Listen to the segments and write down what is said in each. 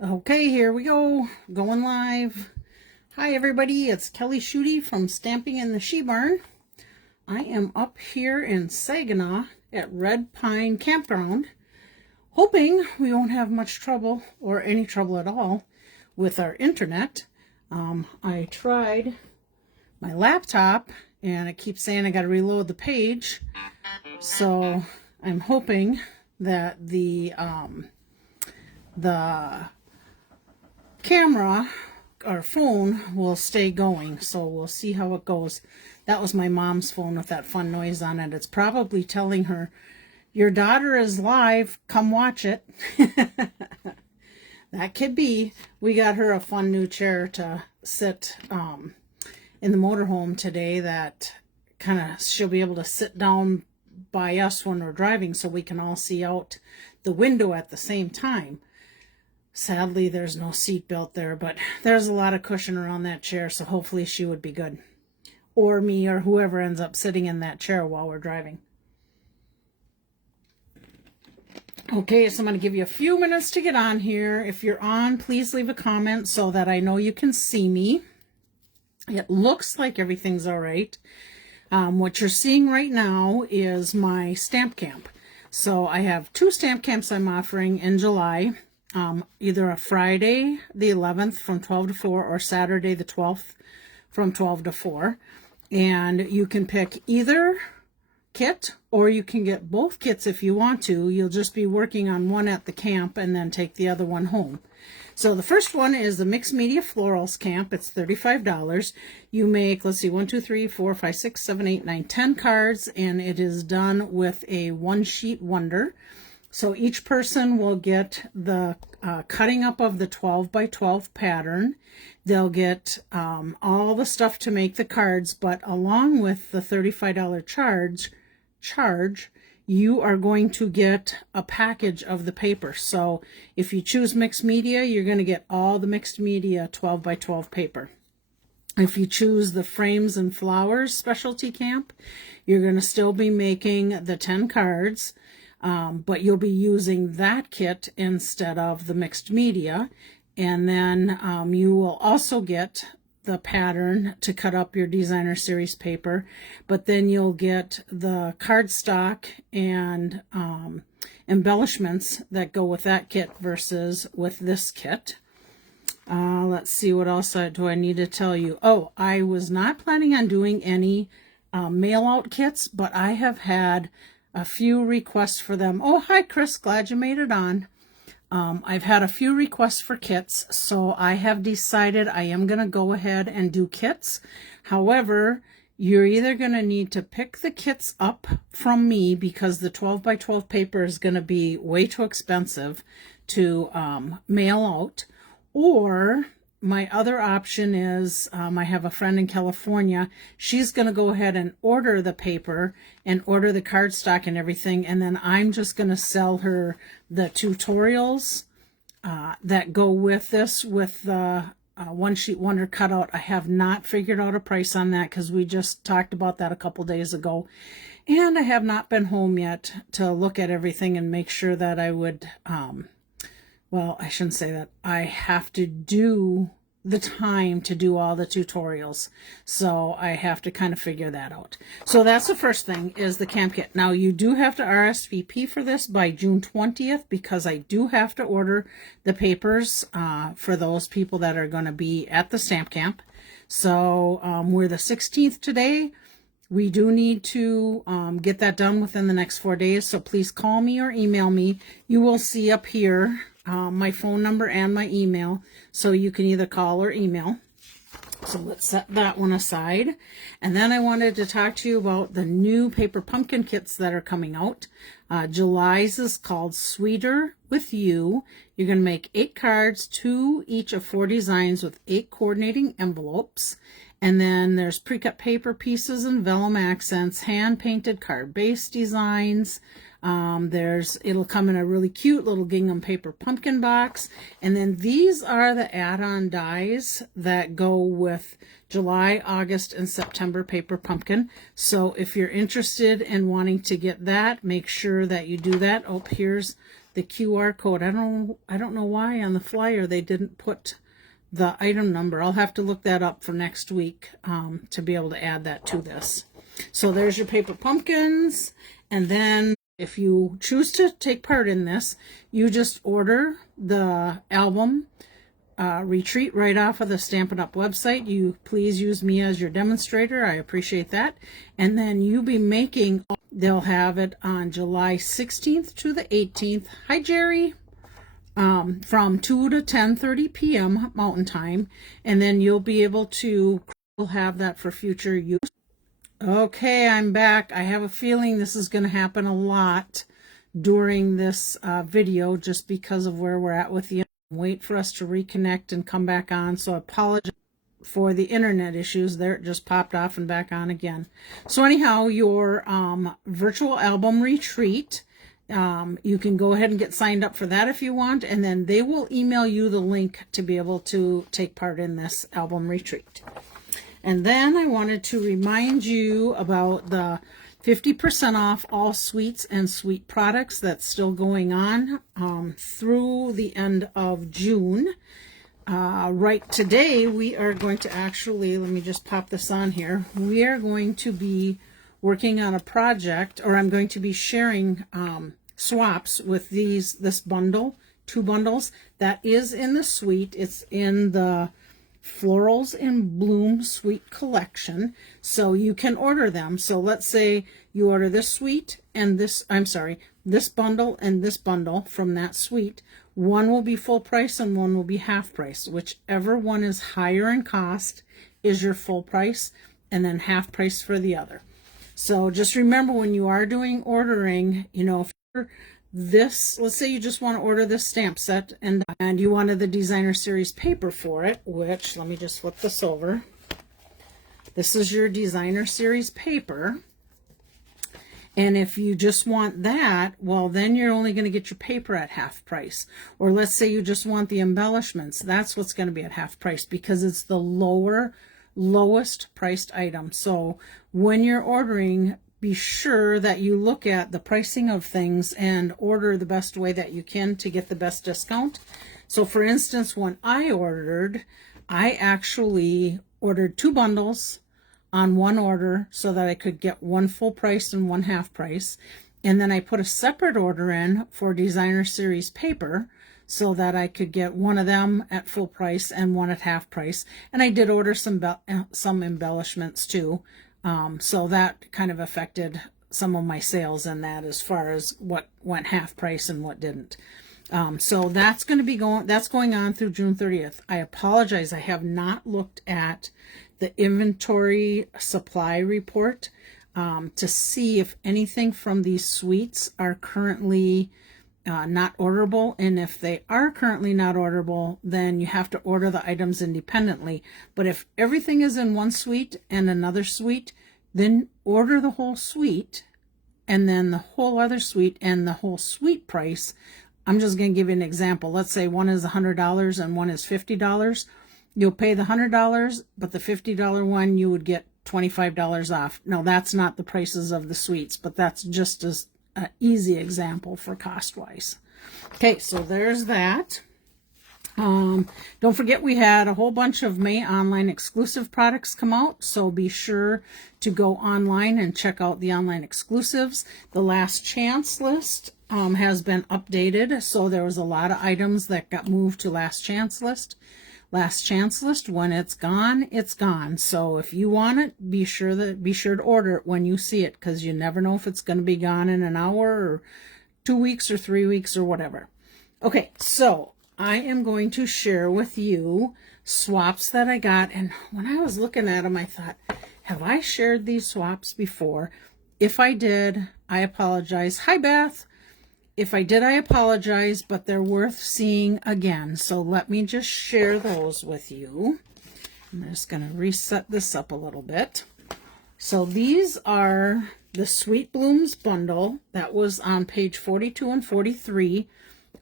Okay, here we go. Going live. Hi everybody, it's Kelly Schudi from Stamping in the She Barn. I am up here in Saginaw at Red Pine Campground, hoping we won't have much trouble or any trouble at all with our internet. I tried my laptop and it keeps saying I got to reload the page, so I'm hoping that the camera or phone will stay going, so we'll see how it goes. That was my mom's phone with that fun noise on it. It's probably telling her, your daughter is live, come watch it. That could be. We got her a fun new chair to sit in the motorhome today that kind of she'll be able to sit down by us when we're driving so we can all see out the window at the same time. Sadly, there's no seat belt there, but there's a lot of cushion around that chair, so hopefully she would be good. Or me, or whoever ends up sitting in that chair while we're driving. Okay, so I'm going to give you a few minutes to get on here. If you're on, please leave a comment so that I know you can see me. It looks like everything's all right. What you're seeing right now is my stamp camp. So I have 2 stamp camps I'm offering in July. Either a Friday the 11th from 12 to 4 or Saturday the 12th from 12 to 4. And you can pick either kit or you can get both kits if you want to. You'll just be working on one at the camp and then take the other one home. So the first one is the Mixed Media Florals Camp. It's $35. You make, let's see, 1, 2, 3, 4, 5, 6, 7, 8, 9, 10 cards, and it is done with a one-sheet wonder. So each person will get the cutting up of the 12 by 12 pattern. They'll get all the stuff to make the cards, but along with the $35 charge, you are going to get a package of the paper. So if you choose mixed media, you're going to get all the mixed media 12 by 12 paper. If you choose the Frames and Flowers specialty camp, you're going to still be making the 10 cards. But you'll be using that kit instead of the mixed media. And then you will also get the pattern to cut up your designer series paper, but then you'll get the cardstock and embellishments that go with that kit versus with this kit. Let's see, what else do I need to tell you? Oh, I was not planning on doing any mail out kits, but I have had a few requests for them. Oh, hi, Chris. Glad you made it on. I've had a few requests for kits, so I have decided I am going to go ahead and do kits. However, you're either going to need to pick the kits up from me because the 12 by 12 paper is going to be way too expensive to mail out, or my other option is I have a friend in California. She's going to go ahead and order the paper and order the cardstock and everything, and then I'm just going to sell her the tutorials that go with this, with the one sheet wonder cutout. I have not figured out a price on that because we just talked about that a couple days ago, and I have not been home yet to look at everything and make sure that I would well, I shouldn't say that. I have to do the time to do all the tutorials. So I have to kind of figure that out. So that's the first thing, is the camp kit. Now you do have to RSVP for this by June 20th because I do have to order the papers for those people that are going to be at the stamp camp. So we're the 16th today. We do need to get that done within the next 4 days. So please call me or email me. You will see up here my phone number and my email, so you can either call or email. So let's set that one aside. And then I wanted to talk to you about the new paper pumpkin kits that are coming out. July's is called Sweeter with You. You're going to make 8 cards, 2 each of 4 designs with 8 coordinating envelopes. And then there's pre-cut paper pieces and vellum accents, hand-painted card base designs. It'll come in a really cute little gingham paper pumpkin box. And then these are the add-on dies that go with July, August, and September paper pumpkin. So if you're interested in wanting to get that, make sure that you do that. Oh, here's the QR code. I don't know why on the flyer they didn't put the item number. I'll have to look that up for next week to be able to add that to this. So there's your paper pumpkins. And then if you choose to take part in this, you just order the album retreat right off of the Stampin' Up! Website. You please use me as your demonstrator. I appreciate that. And then you'll be making, they'll have it on July 16th to the 18th. Hi, Jerry. From 2 to 10:30 p.m. Mountain Time. And then you'll be able to, we'll have that for future use. Okay, I'm back. I have a feeling this is going to happen a lot during this video just because of where we're at with the wait for us to reconnect and come back on. So I apologize for the internet issues there. It just popped off and back on again. So anyhow, your virtual album retreat, you can go ahead and get signed up for that if you want, and then they will email you the link to be able to take part in this album retreat. And then I wanted to remind you about the 50% off all sweets and sweet products that's still going on through the end of June. Right today, we are going to actually, let me just pop this on here. We are going to be working on a project, or I'm going to be sharing swaps with this bundle, 2 bundles. That is in the suite. It's in the Florals in Bloom Suite collection, so you can order them. So let's say you order this suite and this bundle and this bundle from that suite. One will be full price and one will be half price. Whichever one is higher in cost is your full price, and then half price for the other. So just remember, when you are doing ordering, you know, if you're this, let's say you just want to order this stamp set and you wanted the designer series paper for it, which, let me just flip this over. This is your designer series paper. And if you just want that, well, then you're only going to get your paper at half price. Or let's say you just want the embellishments. That's what's going to be at half price because it's the lowest priced item. So when you're ordering, be sure that you look at the pricing of things and order the best way that you can to get the best discount. So for instance, when I ordered, I actually ordered 2 bundles on one order so that I could get one full price and one half price. And then I put a separate order in for designer series paper so that I could get one of them at full price and one at half price. And I did order some embellishments too. So that kind of affected some of my sales in that, as far as what went half price and what didn't. So that's going to be going on through June 30th. I apologize. I have not looked at the inventory supply report to see if anything from these suites are currently not orderable. And if they are currently not orderable, then you have to order the items independently. But if everything is in one suite and another suite, then order the whole suite and then the whole other suite and the whole suite price. I'm just going to give you an example. Let's say one is $100 and one is $50. You'll pay the $100, but the $50 one you would get $25 off. Now, that's not the prices of the suites, but that's just an easy example for cost-wise. Okay, so there's that. Don't forget, we had a whole bunch of May online exclusive products come out, so be sure to go online and check out the online exclusives. The last chance list has been updated, so there was a lot of items that got moved to last chance list. Last chance list, when it's gone, it's gone. So if you want it, be sure to order it when you see it, because you never know if it's going to be gone in an hour or 2 weeks or 3 weeks or whatever. Okay, so I am going to share with you swaps that I got. And when I was looking at them, I thought, have I shared these swaps before? If I did, I apologize. Hi, Beth. If I did, I apologize, but they're worth seeing again. So let me just share those with you. I'm just going to reset this up a little bit. So these are the Sweet Blooms bundle that was on page 42 and 43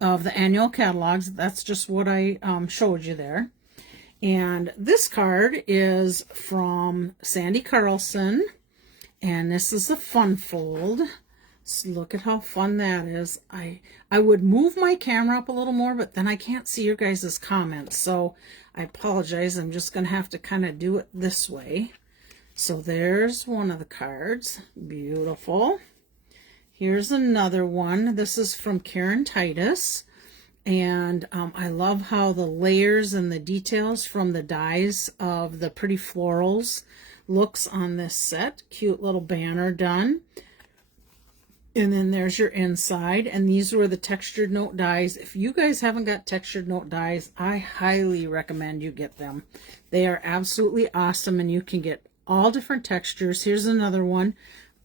of the annual catalogs. That's just what I showed you there. And this card is from Sandy Carlson, and this is a fun fold. So look at how fun that is. I would move my camera up a little more, but then I can't see your guys' comments. So I apologize. I'm just going to have to kind of do it this way. So there's one of the cards. Beautiful. Here's another one. This is from Karen Titus. And I love how the layers and the details from the dies of the pretty florals looks on this set. Cute little banner done. And then there's your inside. And these were the textured note dies. If you guys haven't got textured note dies, I highly recommend you get them. They are absolutely awesome, and you can get all different textures. Here's another one,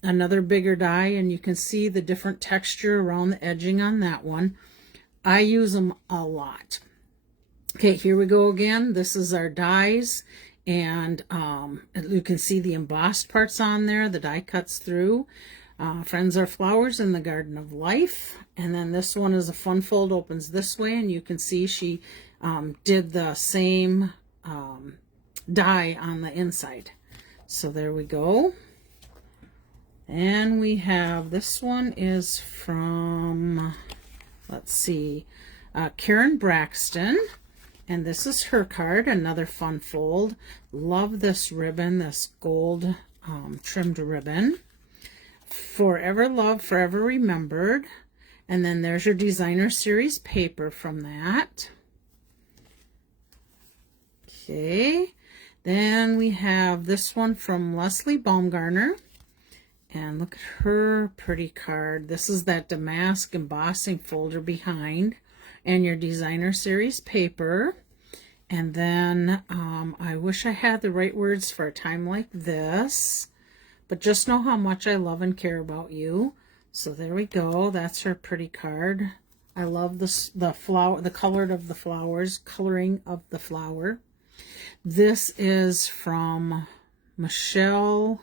another bigger die, and you can see the different texture around the edging on that one. I use them a lot. Okay, here we go again. This is our dies, and you can see the embossed parts on there. The die cuts through. Friends are flowers in the garden of life. And then this one is a fun fold, opens this way, and you can see she did the same die on the inside. So there we go. And we have, this one is from, let's see, Karen Braxton. And this is her card, another fun fold. Love this ribbon, this gold trimmed ribbon. Forever loved, forever remembered. And then there's your designer series paper from that. Okay. Then we have this one from Leslie Baumgartner. And look at her pretty card. This is that damask embossing folder behind. And your designer series paper. And then I wish I had the right words for a time like this. But just know how much I love and care about you. So there we go. That's her pretty card. I love the flower, the coloring of the flowers, coloring of the flower. This is from Michelle.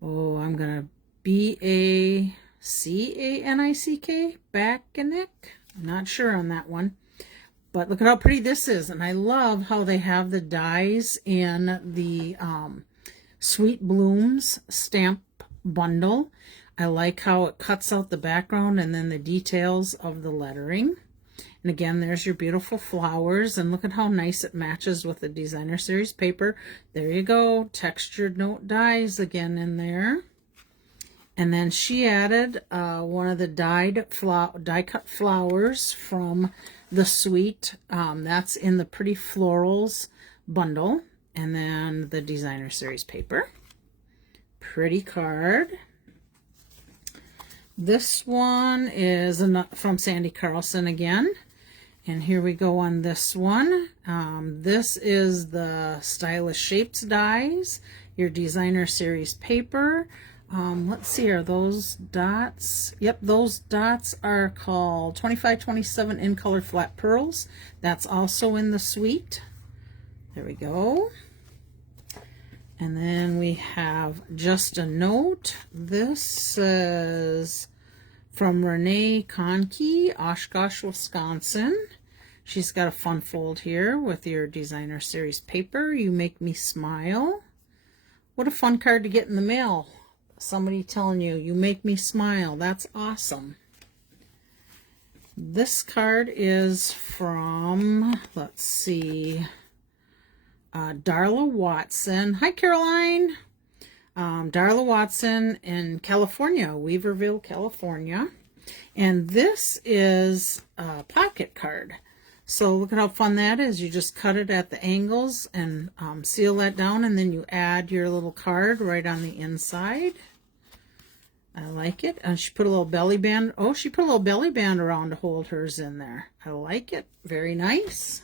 Oh, I'm going to Bacanick. Bacanick. I'm not sure on that one. But look at how pretty this is. And I love how they have the dies in the Sweet Blooms stamp bundle. I like how it cuts out the background and then the details of the lettering. And again, there's your beautiful flowers. And look at how nice it matches with the designer series paper. There you go. Textured note dies again in there. And then she added one of the die cut flowers from the Suite. That's in the Pretty Florals bundle. And then the designer series paper. Pretty card. This one is from Sandy Carlson again. And here we go on this one. This is the Stylish Shapes dies. Your designer series paper. Let's see, are those dots? Yep, those dots are called 2527 in color flat pearls. That's also in the Suite. There we go. And then we have Just a Note. This is from Renee Conkey, Oshkosh, Wisconsin. She's got a fun fold here with your designer series paper. You Make Me Smile. What a fun card to get in the mail. Somebody telling you, you make me smile. That's awesome. This card is from, let's see, Darla Watson. Hi, Caroline. Darla Watson in California, Weaverville, California. And this is a pocket card. So look at how fun that is. You just cut it at the angles and seal that down, and then you add your little card right on the inside. I like it. And she put a little belly band. Oh, she put a little belly band around to hold hers in there. I like it. Very nice.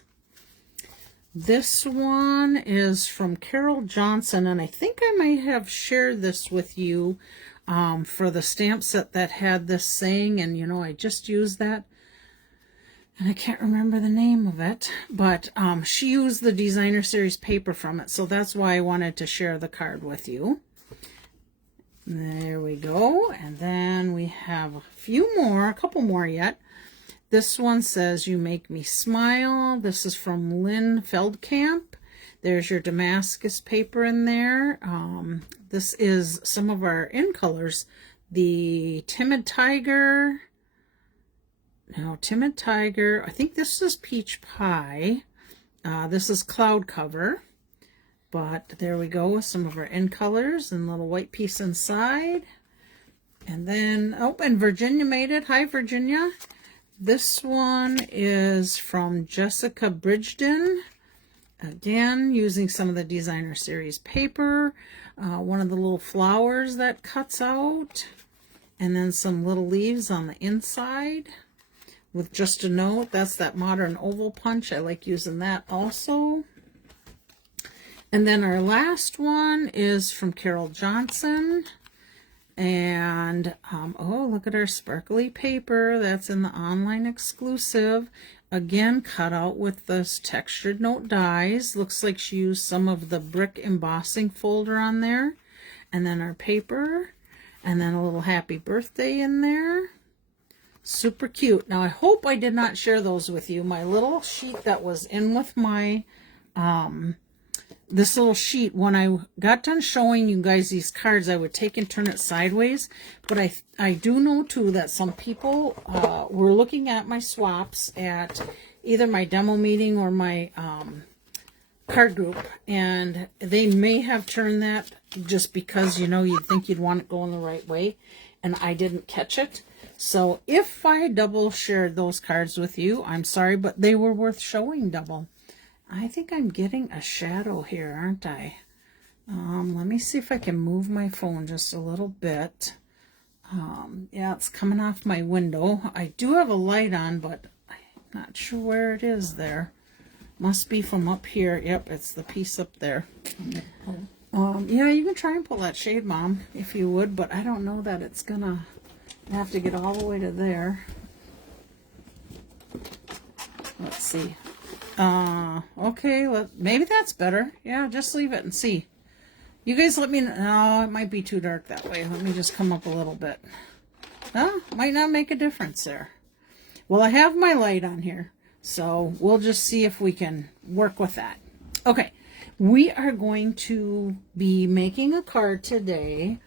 This one is from Carol Johnson, and I think I might have shared this with you for the stamp set that had this saying, and you know, I just used that, and I can't remember the name of it, but she used the designer series paper from it, so that's why I wanted to share the card with you. There we go, and then we have a couple more yet. This one says, You Make Me Smile. This is from Lynn Feldkamp. There's your Damascus paper in there. This is some of our in colors the Timid Tiger. No, Timid Tiger. I think this is Peach Pie. This is Cloud Cover. But there we go with some of our end colors and little white piece inside. And then, oh, and Virginia made it. Hi, Virginia. This one is from Jessica Bridgden. Again, using some of the Designer Series paper. One of the little flowers that cuts out. And then some little leaves on the inside. With just a note, that's that modern oval punch. I like using that also. And then our last one is from Carol Johnson. And, oh, look at our sparkly paper. That's in the online exclusive. Again, cut out with this textured note dies. Looks like she used some of the brick embossing folder on there. And then our paper. And then a little happy birthday in there. Super cute. Now, I hope I did not share those with you. My little sheet that was in with my, this little sheet, when I got done showing you guys these cards, I would take and turn it sideways. But I do know, too, that some people were looking at my swaps at either my demo meeting or my card group. And they may have turned that just because, you know, you'd think you'd want it going the right way. And I didn't catch it. So if I double shared those cards with you, I'm sorry, but they were worth showing double. I think I'm getting a shadow here, aren't I? Let me see if I can move my phone just a little bit. Yeah, it's coming off my window. I do have a light on, but I'm not sure where it is there. Must be from up here. Yep, it's the piece up there. Yeah, you can try and pull that shade, Mom, if you would, but I don't know that it's gonna have to get all the way to there. Let's see. Okay, maybe that's better. Yeah, just leave it and see. You guys let me know. No, it might be too dark that way. Let me just come up a little bit. Might not make a difference there. Well, I have my light on here, so we'll just see if we can work with that. Okay, we are going to be making a card today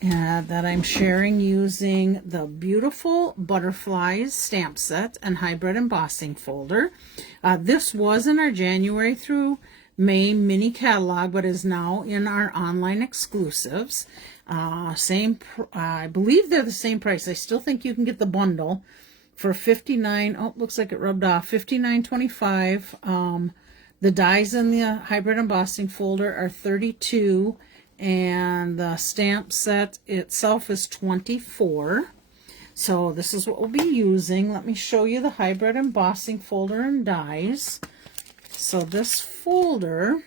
that I'm sharing using the beautiful Butterflies stamp set and hybrid embossing folder. This was in our January through May mini catalog, but is now in our online exclusives. I believe they're the same price. I still think you can get the bundle for $59. Oh, looks like it rubbed off. $59.25. The dies in the hybrid embossing folder are $32. And the stamp set itself is $24. So this is what we'll be using. Let me show you the hybrid embossing folder and dies. So this folder,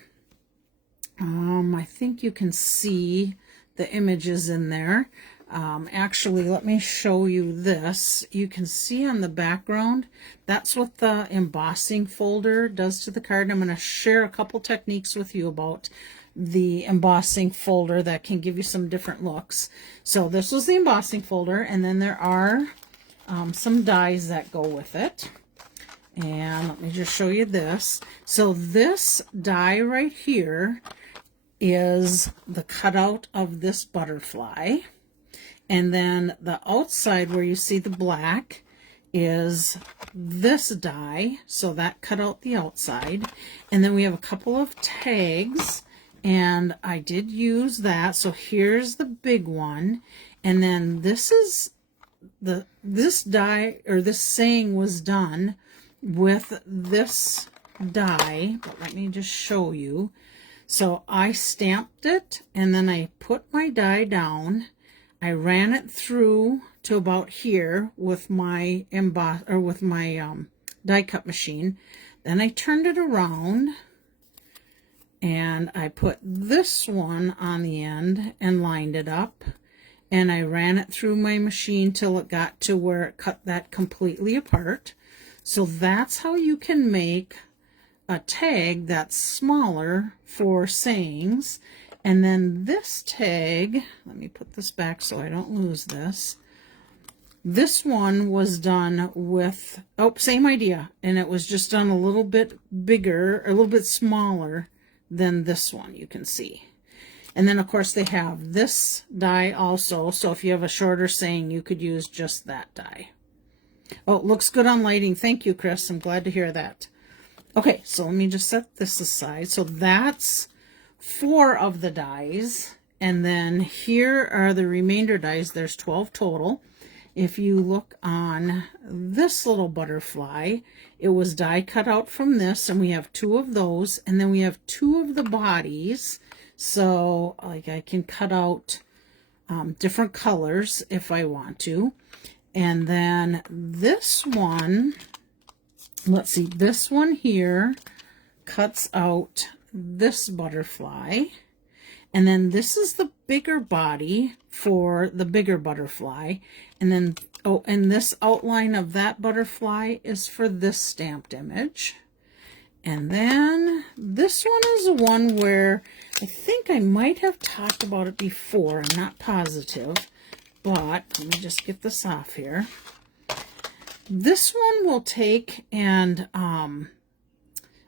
I think you can see the images in there. Actually, let me show you this. You can see on the background, that's what the embossing folder does to the card. I'm going to share a couple techniques with you about the embossing folder that can give you some different looks. So this was the embossing folder, and then there are some dies that go with it. And let me just show you this. So this die right here is the cutout of this butterfly. And then the outside where you see the black is this die. So that cut out the outside. And then we have a couple of tags. And I did use that. So here's the big one. And then this is this die, or this saying was done with this die. But let me just show you. So I stamped it, and then I put my die down. I ran it through to about here with my die cut machine. Then I turned it around. And I put this one on the end and lined it up. And I ran it through my machine till it got to where it cut that completely apart. So that's how you can make a tag that's smaller for sayings. And then this tag, let me put this back so I don't lose this. This one was done with, same idea. And it was just done a little bit bigger, a little bit smaller than this one, you can see. And then of course they have this die also. So if you have a shorter saying, you could use just that die. Oh, it looks good on lighting. Thank you, Chris. I'm glad to hear that. Okay, so let me just set this aside. So that's 4 of the dies. And then here are the remainder dies. There's 12 total. If you look on this little butterfly, it was die cut out from this, and we have 2 of those, and then we have 2 of the bodies. So like I can cut out different colors if I want to. And then this one, let's see, this one here cuts out this butterfly. And then this is the bigger body for the bigger butterfly. And then, oh, and this outline of that butterfly is for this stamped image. And then this one is one where I think I might have talked about it before. I'm not positive, but let me just get this off here. This one will take and,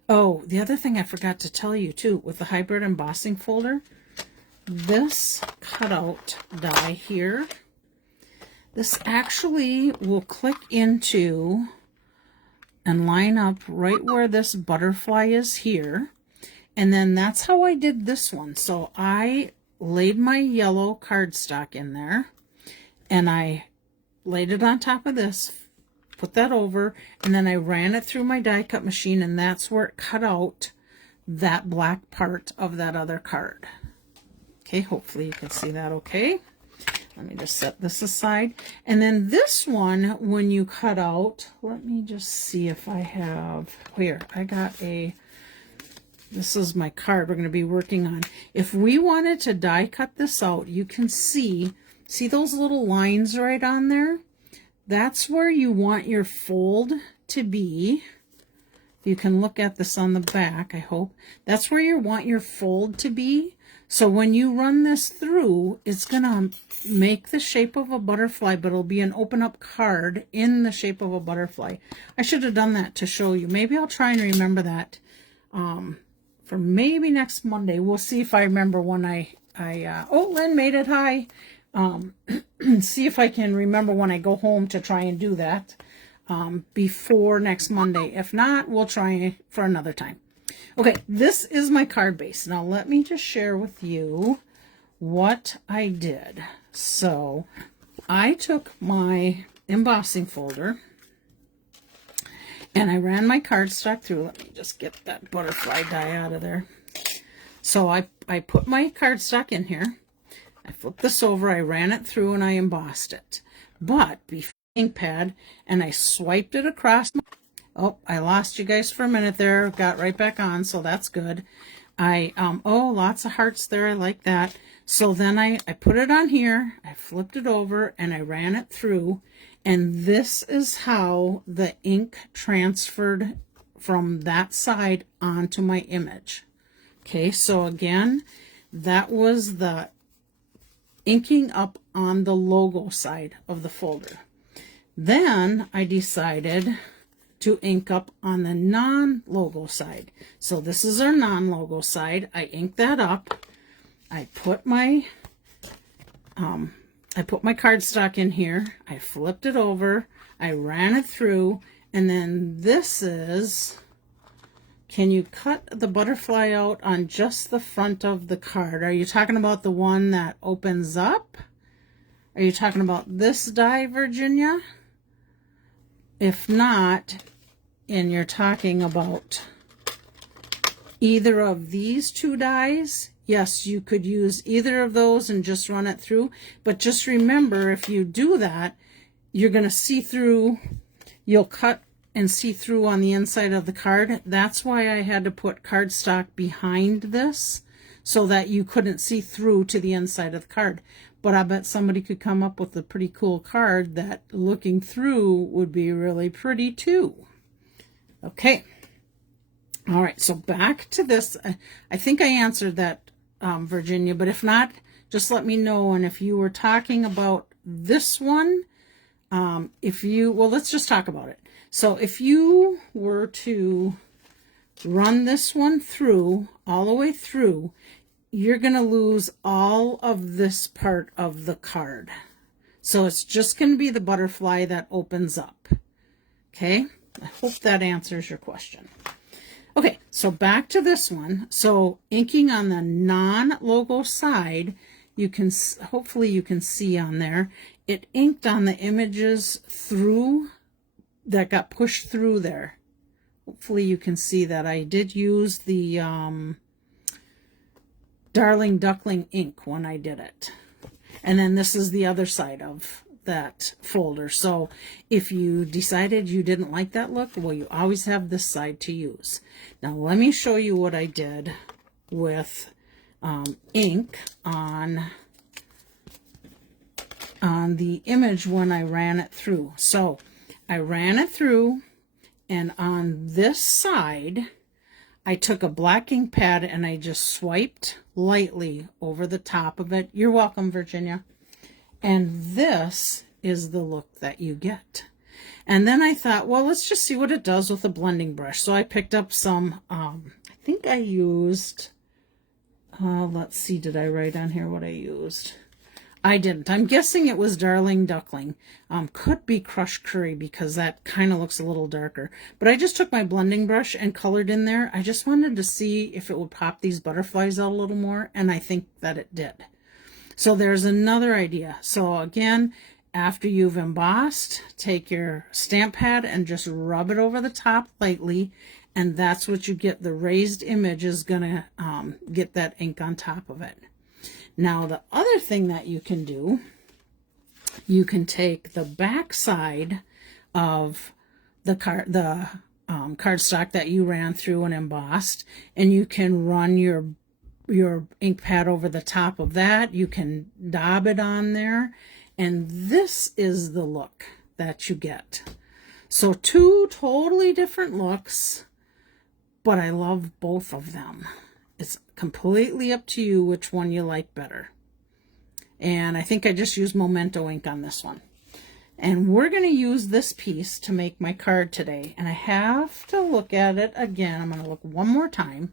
oh, the other thing I forgot to tell you too, with the hybrid embossing folder, this cutout die here, this actually will click into and line up right where this butterfly is here. And then that's how I did this one. So I laid my yellow cardstock in there, and I laid it on top of this, put that over, and then I ran it through my die cut machine, and that's where it cut out that black part of that other card. Okay, hopefully you can see that okay. Let me just set this aside. And then this one, when you cut out, let me just see if I have, here, I got a, this is my card we're going to be working on. If we wanted to die cut this out, you can see those little lines right on there? That's where you want your fold to be. You can look at this on the back, I hope. That's where you want your fold to be. So when you run this through, it's going to make the shape of a butterfly, but it'll be an open up card in the shape of a butterfly. I should have done that to show you. Maybe I'll try and remember that for maybe next Monday. We'll see if I remember when oh, Lynn made it. Hi. See if I can remember when I go home to try and do that before next Monday. If not, we'll try for another time. Okay, this is my card base. Now let me just share with you what I did. So I took my embossing folder and I ran my cardstock through. Let me just get that butterfly die out of there. So I put my cardstock in here. I flipped this over, I ran it through, and I embossed it. But before ink pad, and I swiped it across my, oh, I lost you guys for a minute there. Got right back on, so that's good. Oh, lots of hearts there. I like that. So then I put it on here, I flipped it over, and I ran it through. And this is how the ink transferred from that side onto my image. Okay, so again, that was the inking up on the logo side of the folder. Then I decided to ink up on the non-logo side. So this is our non-logo side. I inked that up. I put my cardstock in here. I flipped it over. I ran it through, and then this is, can you cut the butterfly out on just the front of the card? Are you talking about the one that opens up? Are you talking about this die, Virginia? If not, and you're talking about either of these two dies, yes, you could use either of those and just run it through. But just remember, if you do that, you're going to see through, you'll cut and see through on the inside of the card. That's why I had to put cardstock behind this so that you couldn't see through to the inside of the card. But I bet somebody could come up with a pretty cool card that looking through would be really pretty too. Okay. All right, so back to this. I think I answered that, Virginia, but if not, just let me know. And if you were talking about this one, well, let's just talk about it. So if you were to run this one through, all the way through, you're going to lose all of this part of the card. So it's just going to be the butterfly that opens up. Okay, I hope that answers your question. Okay, so back to this one. So inking on the non-logo side, you can, hopefully you can see on there, it inked on the images through, that got pushed through there. Hopefully you can see that. I did use the Darling Duckling ink when I did it. And then this is the other side of that folder. So if you decided you didn't like that look, well, you always have this side to use. Now let me show you what I did with ink on the image when I ran it through. So I ran it through, and on this side I took a black ink pad and I just swiped lightly over the top of it. You're welcome, Virginia. And this is the look that you get. And then I thought, well, let's just see what it does with a blending brush. So I picked up some, I think I used, let's see, did I write on here what I used? I didn't. I'm guessing it was Darling Duckling. Could be Crushed Curry because that kind of looks a little darker. But I just took my blending brush and colored in there. I just wanted to see if it would pop these butterflies out a little more, and I think that it did. So there's another idea. So again, after you've embossed, take your stamp pad and just rub it over the top lightly, and that's what you get. The raised image is going to get that ink on top of it. Now the other thing that you can do, you can take the back side of the cardstock that you ran through and embossed, and you can run your ink pad over the top of that. You can dab it on there, and this is the look that you get. So two totally different looks, but I love both of them. It's completely up to you which one you like better. And I think I just used Memento ink on this one. And we're going to use this piece to make my card today. And I have to look at it again. I'm going to look one more time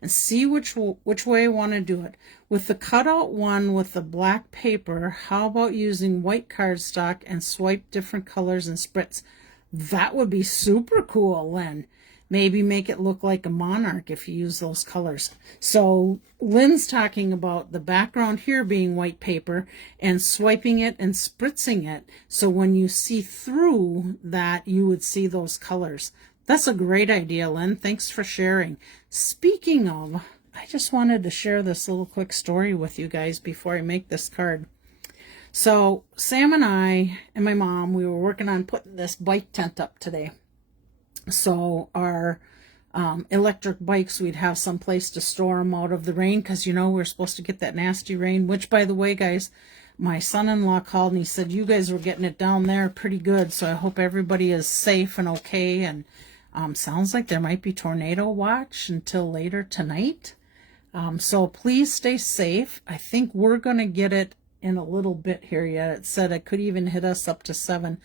and see which way I want to do it. With the cutout one with the black paper, how about using white cardstock and swipe different colors and spritz? That would be super cool, Lynn. Maybe make it look like a monarch if you use those colors. So Lynn's talking about the background here being white paper and swiping it and spritzing it. So when you see through that, you would see those colors. That's a great idea, Lynn. Thanks for sharing. Speaking of, I just wanted to share this little quick story with you guys before I make this card. So Sam and I and my mom, we were working on putting this bike tent up today. So our electric bikes, we'd have some place to store them out of the rain, because you know we're supposed to get that nasty rain, which, by the way, guys, my son-in-law called and he said you guys were getting it down there pretty good, so I hope everybody is safe and okay. And sounds like there might be tornado watch until later tonight, so please stay safe. I think we're gonna get it in a little bit here yet. It said it could even hit us up to 7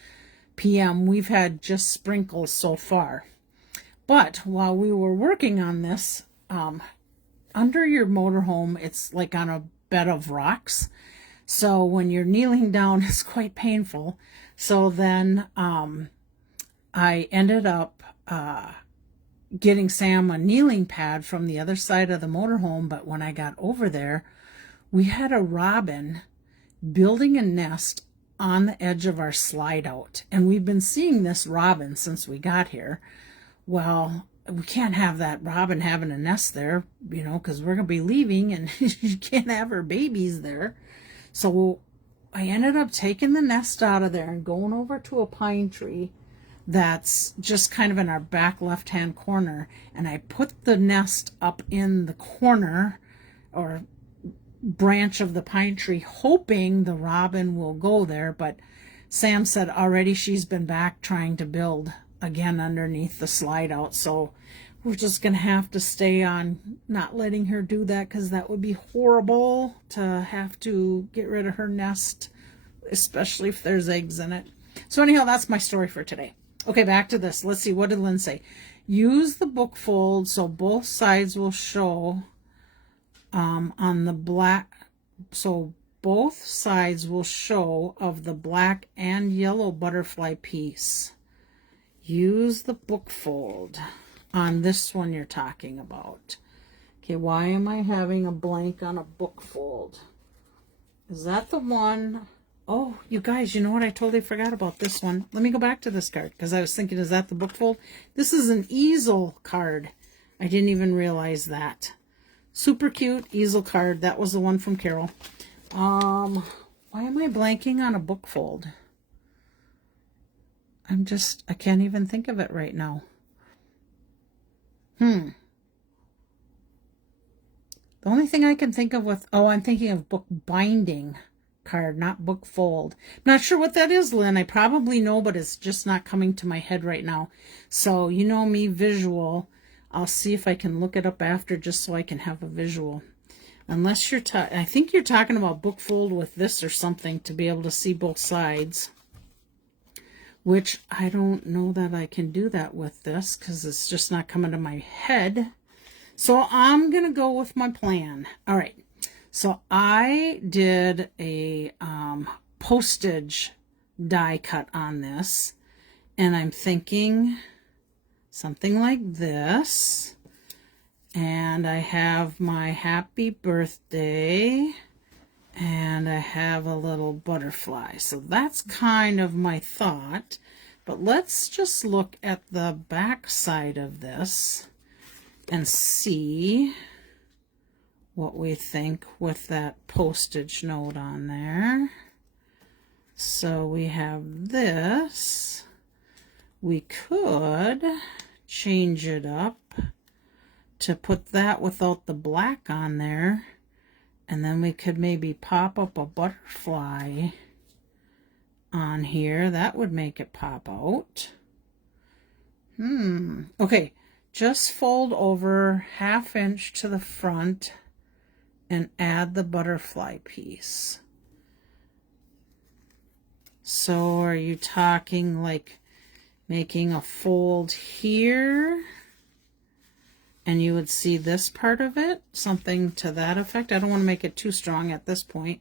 p.m. We've had just sprinkles so far. But while we were working on this, under your motorhome, it's like on a bed of rocks. So when you're kneeling down, it's quite painful. So then I ended up getting Sam a kneeling pad from the other side of the motorhome. But when I got over there, we had a robin building a nest on the edge of our slide out, and we've been seeing this robin since we got here. Well, we can't have that robin having a nest there, you know, because we're gonna be leaving and you can't have her babies there. So I ended up taking the nest out of there and going over to a pine tree that's just kind of in our back left hand corner, and I put the nest up in the corner or branch of the pine tree, hoping the robin will go there. But Sam said already she's been back trying to build again underneath the slide out, so we're just gonna have to stay on not letting her do that, because that would be horrible to have to get rid of her nest, especially if there's eggs in it. So anyhow, that's my story for today. Okay, back to this. Let's see, what did Lynn say? Use the book fold so both sides will show on the black, so both sides will show of the black and yellow butterfly piece. Use the book fold on this one you're talking about. Okay, why am I having a blank on a book fold? Is that the one? Oh, you guys, you know what? I totally forgot about this one. Let me go back to this card because I was thinking, is that the book fold? This is an easel card. I didn't even realize that. Super cute easel card. That was the one from Carol. Why am I blanking on a book fold? I can't even think of it right now. The only thing I can think of I'm thinking of book binding card, not book fold. Not sure what that is, Lynn. I probably know, but it's just not coming to my head right now. So, you know me, visual. I'll see if I can look it up after just so I can have a visual. Unless you're I think you're talking about book fold with this or something to be able to see both sides. Which I don't know that I can do that with this because it's just not coming to my head. So I'm going to go with my plan. All right. So I did a postage die cut on this. And I'm thinking something like this. And I have my happy birthday. And I have a little butterfly. So that's kind of my thought. But let's just look at the back side of this and see what we think with that postage note on there. So we have this. We could change it up to put that without the black on there. And then we could maybe pop up a butterfly on here. That would make it pop out. Okay, just fold over 1/2 inch to the front and add the butterfly piece. So are you talking like making a fold here? And you would see this part of it, something to that effect. I don't want to make it too strong at this point.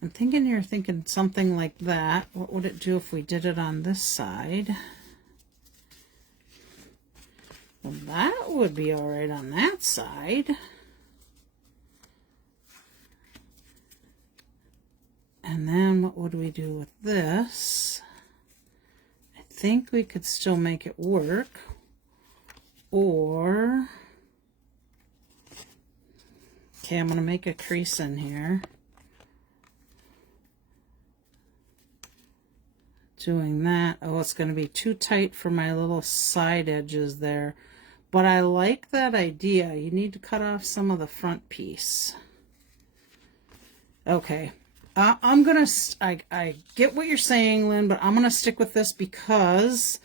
I'm thinking you're thinking something like that. What would it do if we did it on this side? Well, that would be all right on that side. And then what would we do with this? I think we could still make it work. Or, okay, I'm going to make a crease in here. Doing that. Oh, it's going to be too tight for my little side edges there. But I like that idea. You need to cut off some of the front piece. Okay. I'm going to, I get what you're saying, Lynn, but I'm going to stick with this because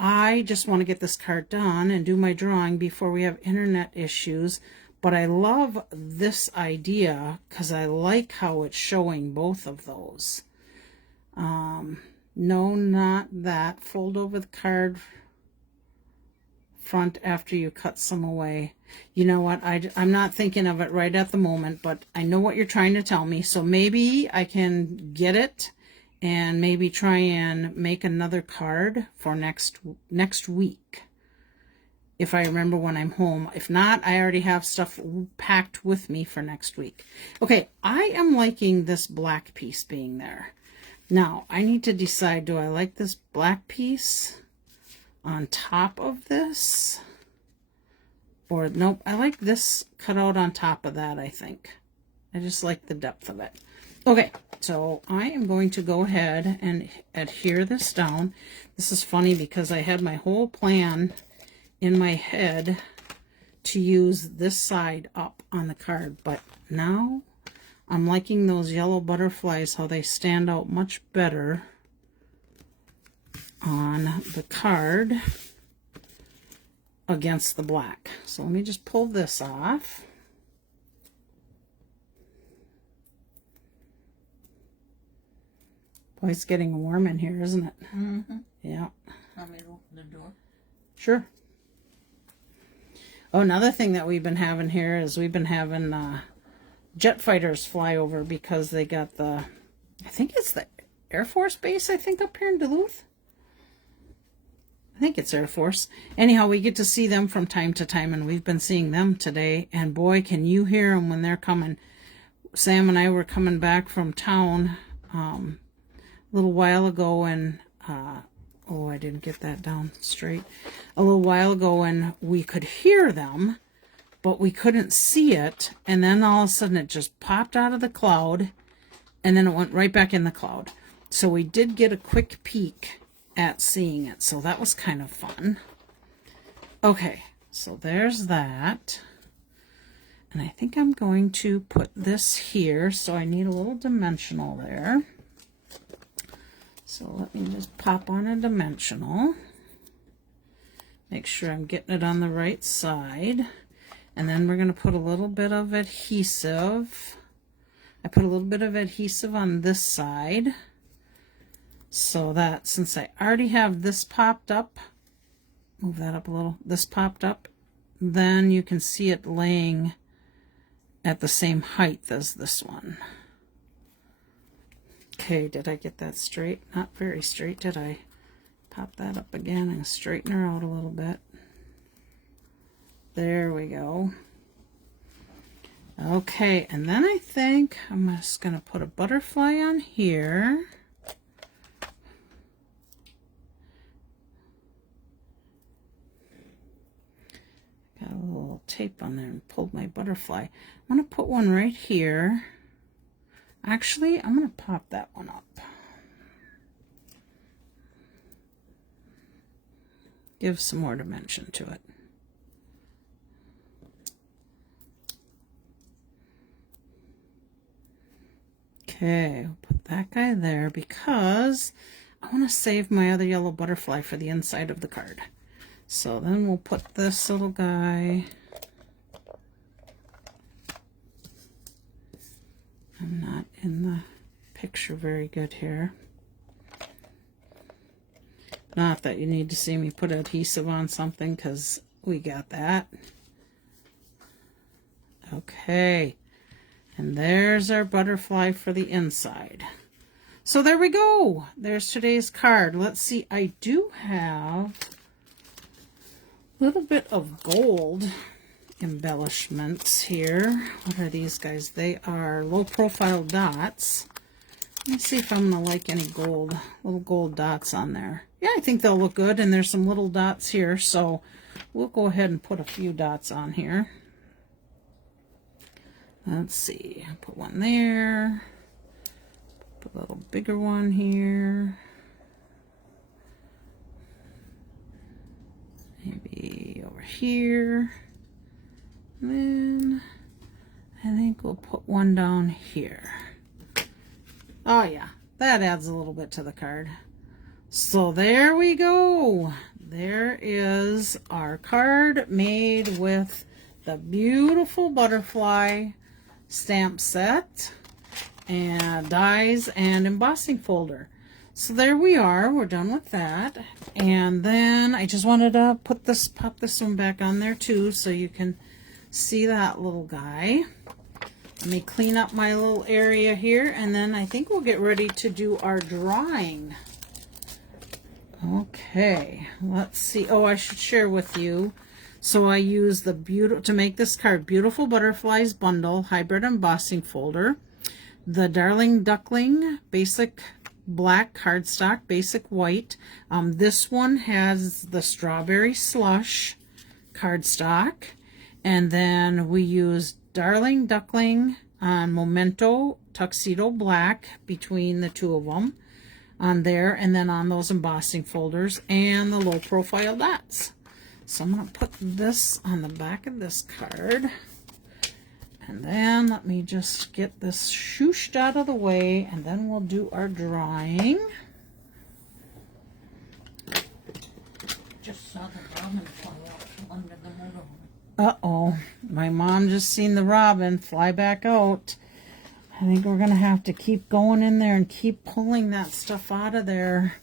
I just want to get this card done and do my drawing before we have internet issues. But I love this idea because I like how it's showing both of those. No, not that. Fold over the card front after you cut some away. You know what? I'm not thinking of it right at the moment, but I know what you're trying to tell me. So maybe I can get it and maybe try and make another card for next week. If I remember when I'm home. If not, I already have stuff packed with me for next week. Okay, I am liking this black piece being there. Now, I need to decide, do I like this black piece on top of this? Or, nope, I like this cut out on top of that, I think. I just like the depth of it. Okay, so I am going to go ahead and adhere this down. This is funny because I had my whole plan in my head to use this side up on the card, but now I'm liking those yellow butterflies, how they stand out much better on the card against the black. So let me just pull this off. Boy, it's getting warm in here, isn't it? Mm-hmm. Yeah. Want me to open the door? Sure. Oh, another thing that we've been having here is we've been having jet fighters fly over because they got the, I think it's the Air Force Base, I think, up here in Duluth. I think it's Air Force. Anyhow, we get to see them from time to time, and we've been seeing them today. And boy, can you hear them when they're coming. Sam and I were coming back from town a little while ago, and oh, I didn't get that down straight. A little while ago, and we could hear them, but we couldn't see it. And then all of a sudden, it just popped out of the cloud, and then it went right back in the cloud. So we did get a quick peek at seeing it, so that was kind of fun. Okay, so there's that. And I think I'm going to put this here, so I need a little dimensional there. So let me just pop on a dimensional. Make sure I'm getting it on the right side. And then we're going to put a little bit of adhesive. I put a little bit of adhesive on this side, so that since I already have this popped up, move that up a little, this popped up, then you can see it laying at the same height as this one. Okay, did I get that straight? Not very straight, did I? Pop that up again and straighten her out a little bit. There we go. Okay, and then I think I'm just going to put a butterfly on here. Got a little tape on there and pulled my butterfly. I'm going to put one right here. Actually, I'm going to pop that one up. Give some more dimension to it. Okay, I'll put that guy there because I want to save my other yellow butterfly for the inside of the card. So then we'll put this little guy. I'm not in the picture very good here. Not that you need to see me put adhesive on something, because we got that. Okay. And there's our butterfly for the inside. So there we go. There's today's card. Let's see. I do have a little bit of gold embellishments here. What are these guys? They are low profile dots. Let me see if I'm going to like any gold, little gold dots on there. Yeah, I think they'll look good, and there's some little dots here, so we'll go ahead and put a few dots on here. Let's see, put one there, put a little bigger one here, maybe over here, and then I think we'll put one down here. Oh yeah, that adds a little bit to the card. So there we go. There is our card made with the beautiful butterfly stamp set and dies and embossing folder. So there we are. We're done with that. And then I just wanted to put this, pop this one back on there too, so you can see that little guy. Let me clean up my little area here, and then I think we'll get ready to do our drawing. Okay, let's see. Oh, I should share with you. So I use the to make this card, Beautiful Butterflies Bundle Hybrid Embossing Folder, the Darling Duckling Basic Black Cardstock, Basic White. This one has the Strawberry Slush cardstock, and then we use Darling Duckling on Memento Tuxedo Black between the two of them on there, and then on those embossing folders and the low profile dots. So I'm going to put this on the back of this card, and then let me just get this shooshed out of the way, and then we'll do our drawing. Just saw the robin fly out from under the motorhome. Uh-oh, my mom just seen the robin fly back out. I think we're going to have to keep going in there and keep pulling that stuff out of there,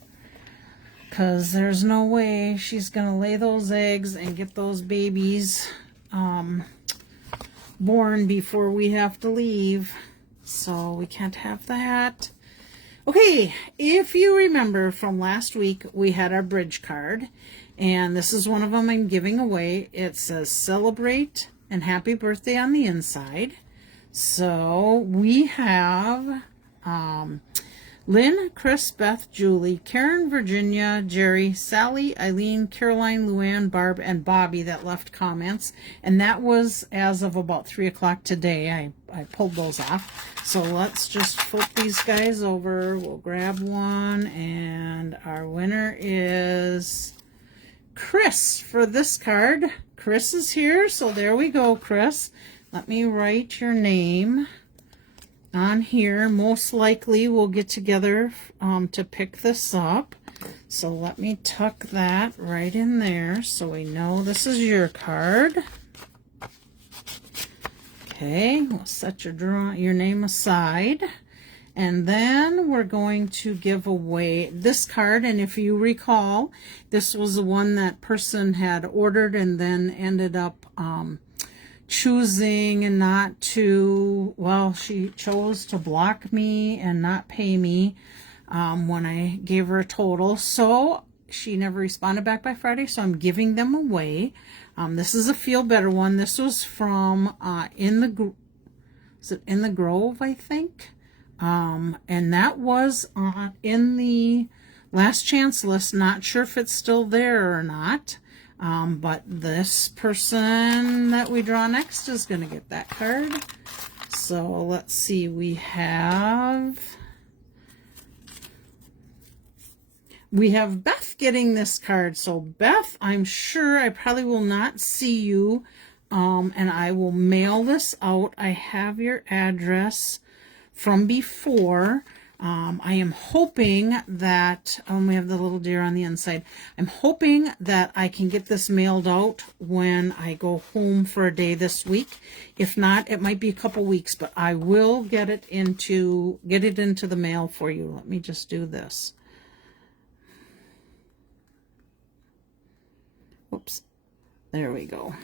because there's no way she's going to lay those eggs and get those babies born before we have to leave, so we can't have that. Okay, if you remember from last week, we had our bridge card, and this is one of them I'm giving away. It says celebrate and happy birthday on the inside. So we have Lynn, Chris, Beth, Julie, Karen, Virginia, Jerry, Sally, Eileen, Caroline, Luann, Barb, and Bobby that left comments. And that was as of about 3 o'clock today. I pulled those off. So let's just flip these guys over. We'll grab one, and our winner is Chris for this card. Chris is here, so there we go, Chris. Let me write your name on here. Most likely we'll get together to pick this up. So let me tuck that right in there so we know this is your card. Okay, we'll set your name aside. And then we're going to give away this card. And if you recall, this was the one that person had ordered and then ended up choosing not to, well, she chose to block me and not pay me when I gave her a total. So she never responded back by Friday, so I'm giving them away. This is a Feel Better one. This was from In the Grove, I think. And that was in the last chance list. Not sure if it's still there or not. But this person that we draw next is going to get that card. So let's see, we have Beth getting this card. So Beth, I'm sure I probably will not see you, and I will mail this out. I have your address from before. I am hoping that, we have the little deer on the inside. I'm hoping that I can get this mailed out when I go home for a day this week. If not, it might be a couple weeks, but I will get it into the mail for you. Let me just do this. Oops. There we go.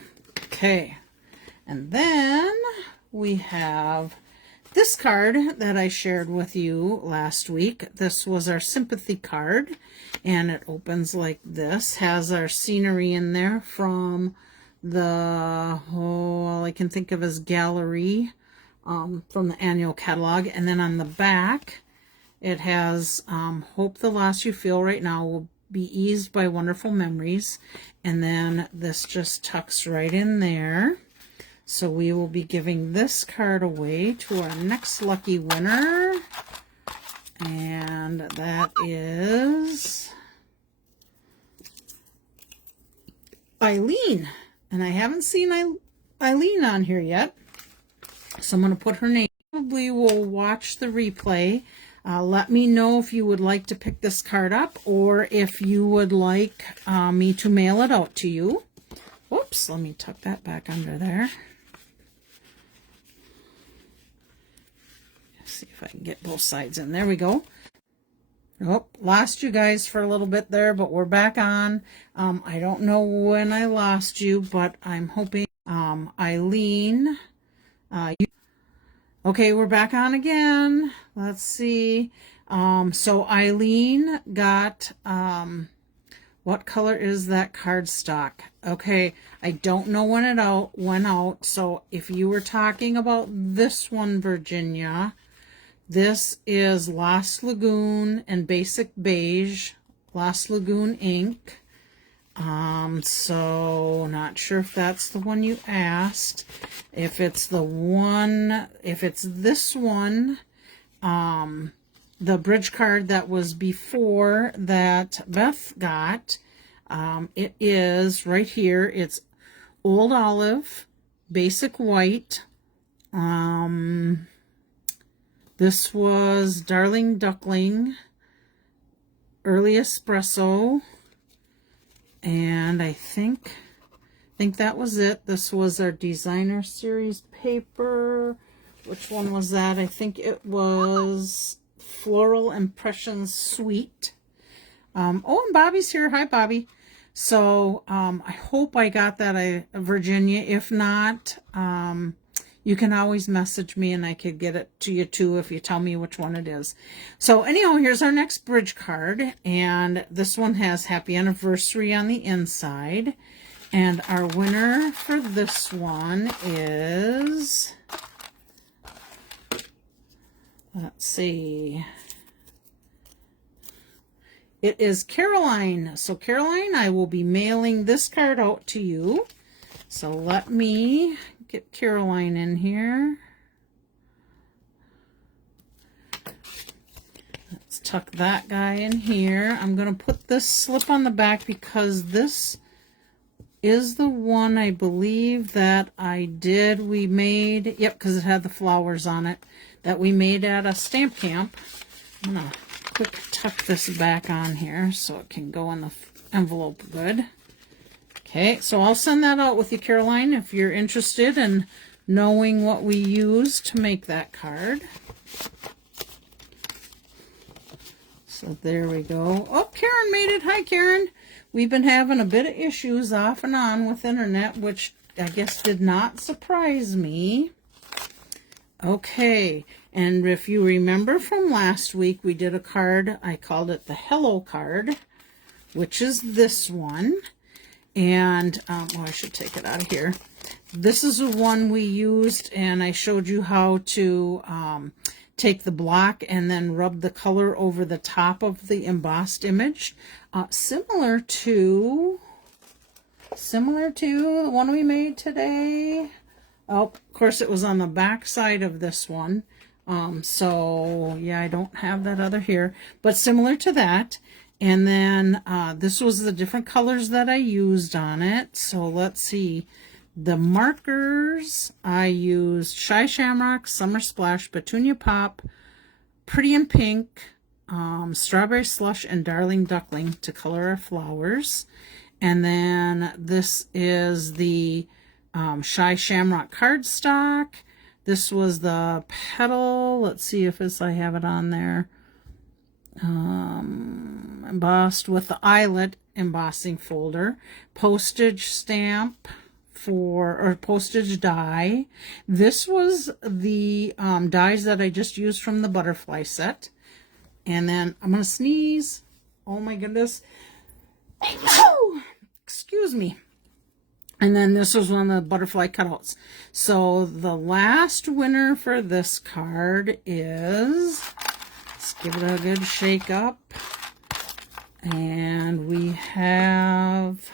Okay. And then we have this card that I shared with you last week. This was our sympathy card, and it opens like this. Has our scenery in there from the, all I can think of as gallery, from the annual catalog. And then on the back, it has hope the loss you feel right now will be eased by wonderful memories. And then this just tucks right in there. So we will be giving this card away to our next lucky winner. And that is Eileen. And I haven't seen Eileen on here yet. So I'm going to put her name. Probably will watch the replay. Let me know if you would like to pick this card up or if you would like me to mail it out to you. Whoops, let me tuck that back under there. See if I can get both sides in. There we go. Oh, lost you guys for a little bit there, but we're back on. I don't know when I lost you, but I'm hoping Eileen. Okay, we're back on again. Let's see. So Eileen got, what color is that cardstock? Okay, I don't know when it went out. So if you were talking about this one, Virginia, this is Lost Lagoon and Basic Beige, Lost Lagoon ink. So not sure if that's the one you asked. If it's the one, if it's this one, the bridge card that was before that Beth got, it is right here. It's Old Olive, Basic White. This was Darling Duckling, Early Espresso, and I think that was it. This was our designer series paper. Which one was that? I think it was Floral Impressions Suite. Oh, and Bobby's here. Hi, Bobby. So I hope I got that, Virginia. If not, you can always message me and I could get it to you too if you tell me which one it is. So anyhow, here's our next bridge card. And this one has happy anniversary on the inside. And our winner for this one is, let's see, it is Caroline. So Caroline, I will be mailing this card out to you. So let me get Caroline in here. Let's tuck that guy in here. I'm going to put this slip on the back because this is the one I believe that we made, yep, because it had the flowers on it, that we made at a stamp camp. I'm going to quick tuck this back on here so it can go in the envelope good. Okay, so I'll send that out with you, Caroline, if you're interested in knowing what we used to make that card. So there we go. Oh, Karen made it. Hi, Karen. We've been having a bit of issues off and on with internet, which I guess did not surprise me. Okay, and if you remember from last week, we did a card. I called it the Hello card, which is this one. And, oh, I should take it out of here. This is the one we used, and I showed you how to take the block and then rub the color over the top of the embossed image. Similar to the one we made today. Oh, of course, it was on the back side of this one. So, yeah, I don't have that other here. But similar to that. And then this was the different colors that I used on it. So let's see. The markers, I used Shy Shamrock, Summer Splash, Petunia Pop, Pretty in Pink, Strawberry Slush, and Darling Duckling to color our flowers. And then this is the Shy Shamrock cardstock. This was the petal. Let's see if I have it on there. Embossed with the eyelet embossing folder, postage stamp or postage die. This was the dies that I just used from the butterfly set. And then I'm gonna sneeze. Oh my goodness. Excuse me. And then this was one of the butterfly cutouts. So the last winner for this card is, let's give it a good shake up. And we have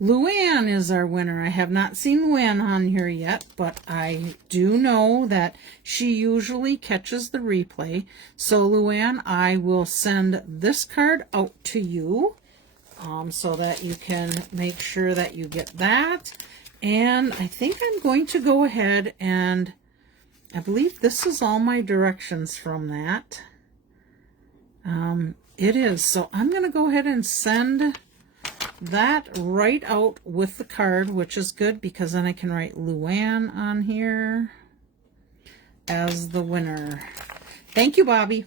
Luann is our winner. I have not seen Luann on here yet, but I do know that she usually catches the replay. So Luann, I will send this card out to you so that you can make sure that you get that. And I think I'm going to go ahead and I believe this is all my directions from that. It is. So I'm going to go ahead and send that right out with the card, which is good because then I can write Luann on here as the winner. Thank you, Bobby.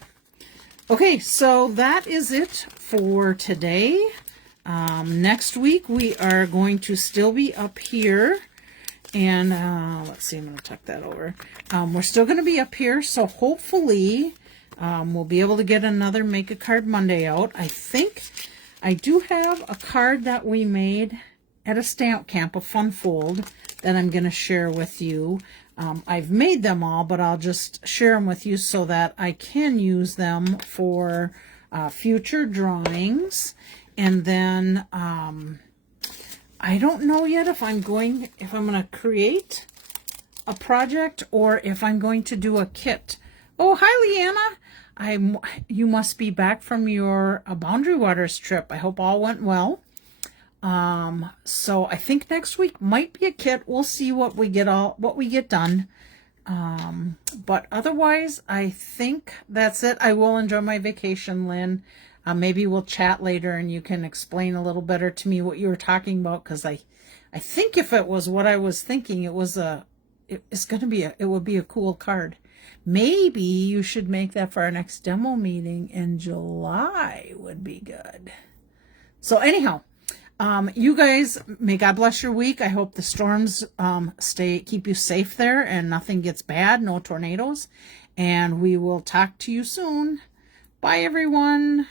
Okay, so that is it for today. Next week we are going to still be up here. And let's see, I'm going to tuck that over. We're still going to be up here, so hopefully we'll be able to get another Make a Card Monday out. I think I do have a card that we made at a stamp camp, a fun fold, that I'm going to share with you. I've made them all, but I'll just share them with you so that I can use them for future drawings. And then I don't know yet if I'm going to create a project or if I'm going to do a kit. Oh, hi, Leanna. You must be back from your Boundary Waters trip. I hope all went well. So I think next week might be a kit. We'll see what we get done. But otherwise, I think that's it. I will enjoy my vacation, Lynn. Maybe we'll chat later and you can explain a little better to me what you were talking about, because I think if it was what I was thinking, it would be a cool card. Maybe you should make that for our next demo meeting in July would be good. So anyhow, you guys, may God bless your week. I hope the storms keep you safe there and nothing gets bad, no tornadoes. And we will talk to you soon. Bye, everyone.